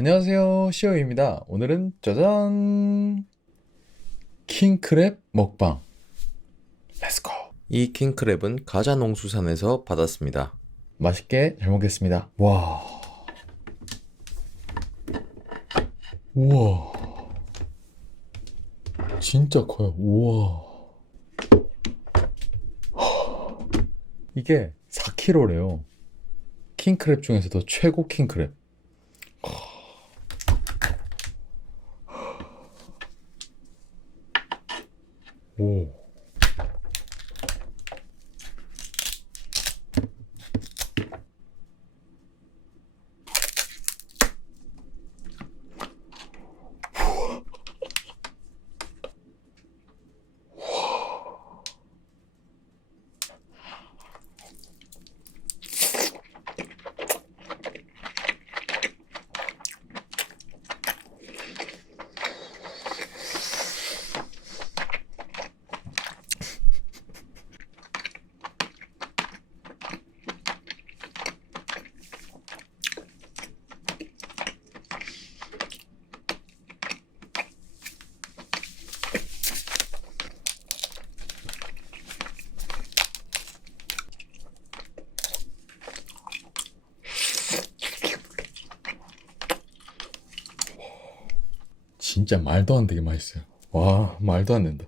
안녕하세요. 시오입니다. 오늘은 짜잔! 킹크랩 먹방. 렛츠고! 이 킹크랩은 가자 농수산에서 받았습니다. 맛있게 잘 먹겠습니다. 와. 우와. 진짜 커요. 우와. 이게 4kg래요. 킹크랩 중에서도 최고 킹크랩. 오. 진짜 말도 안 되게 맛있어요. 와, 말도 안 된다.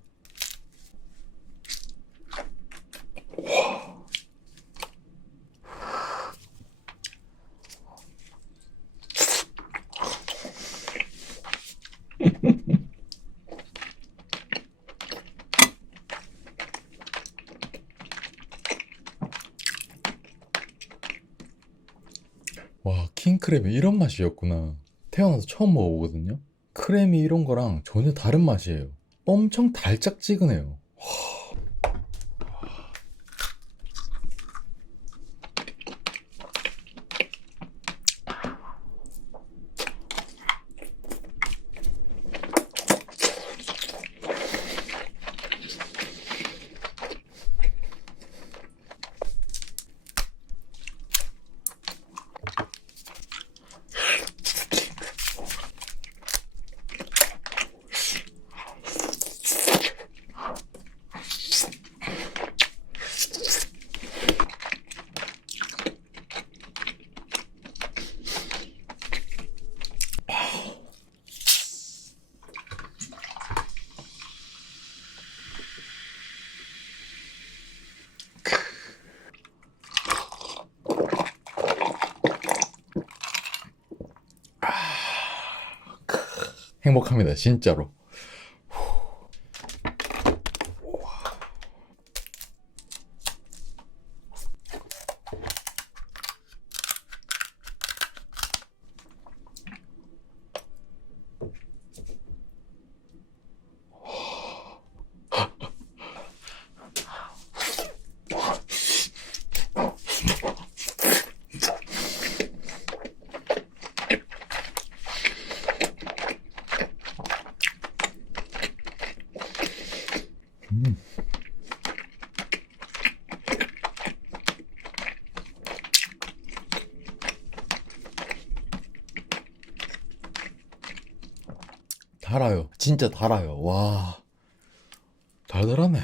와, 킹크랩이 이런 맛이었구나. 태어나서 처음 먹어보거든요. 크레미 이런 거랑 전혀 다른 맛이에요. 엄청 달짝지근해요. 행복합니다, 진짜로. 달아요. 진짜 달아요. 와. 달달하네.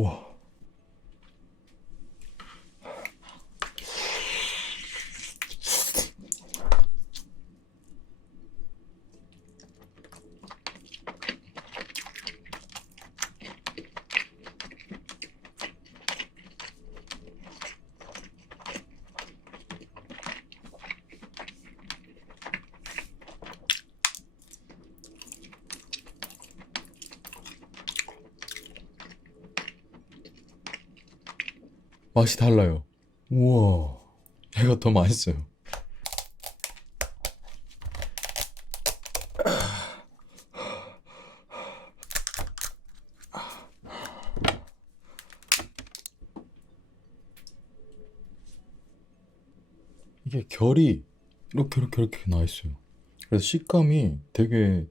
우 맛이 달라요. 우와. 얘가 더 맛있어요. 이게 결이 이렇게 이렇게 이렇게 나 있어요. 그래서 식감이 되게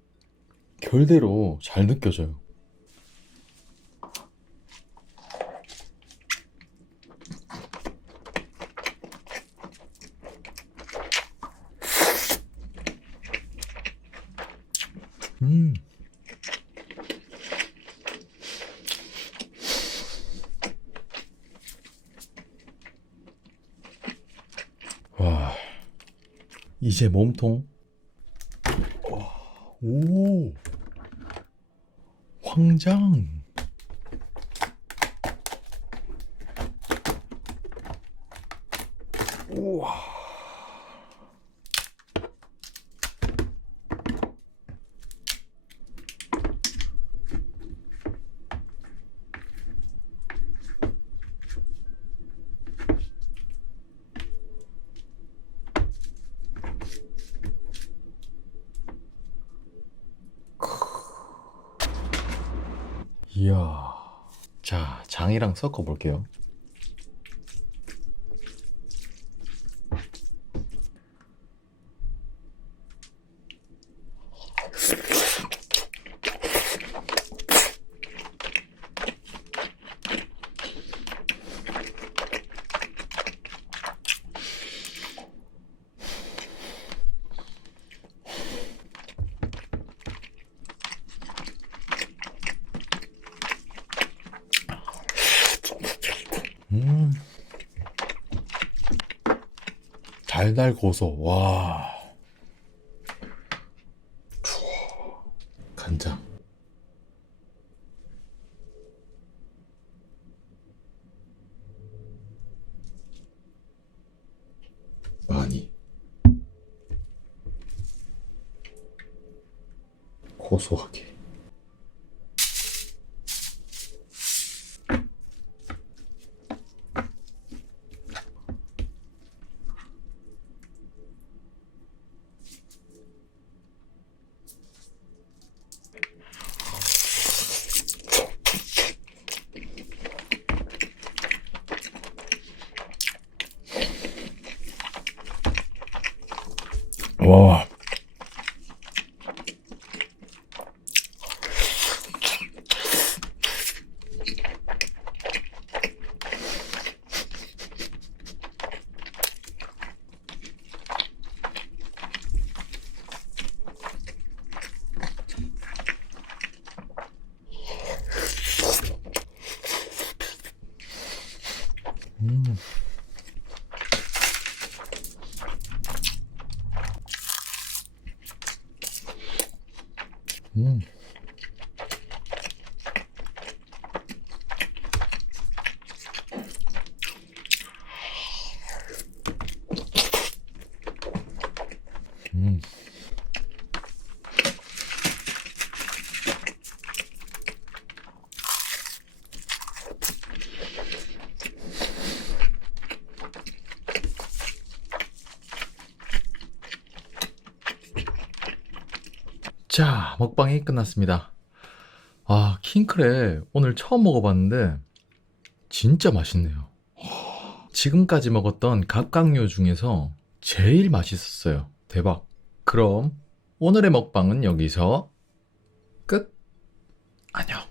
결대로 잘 느껴져요. 이제 몸통. 와, 오. 황장. 이야. 자, 장이랑 섞어 볼게요. 음. 달달 고소. 와. 좋아. 간장. 많이. 고소하게. 와. 음. 자, 먹방이 끝났습니다. 아, 킹크랩 오늘 처음 먹어봤는데 진짜 맛있네요. 지금까지 먹었던 갑각류 중에서 제일 맛있었어요. 대박. 그럼 오늘의 먹방은 여기서 끝. 안녕.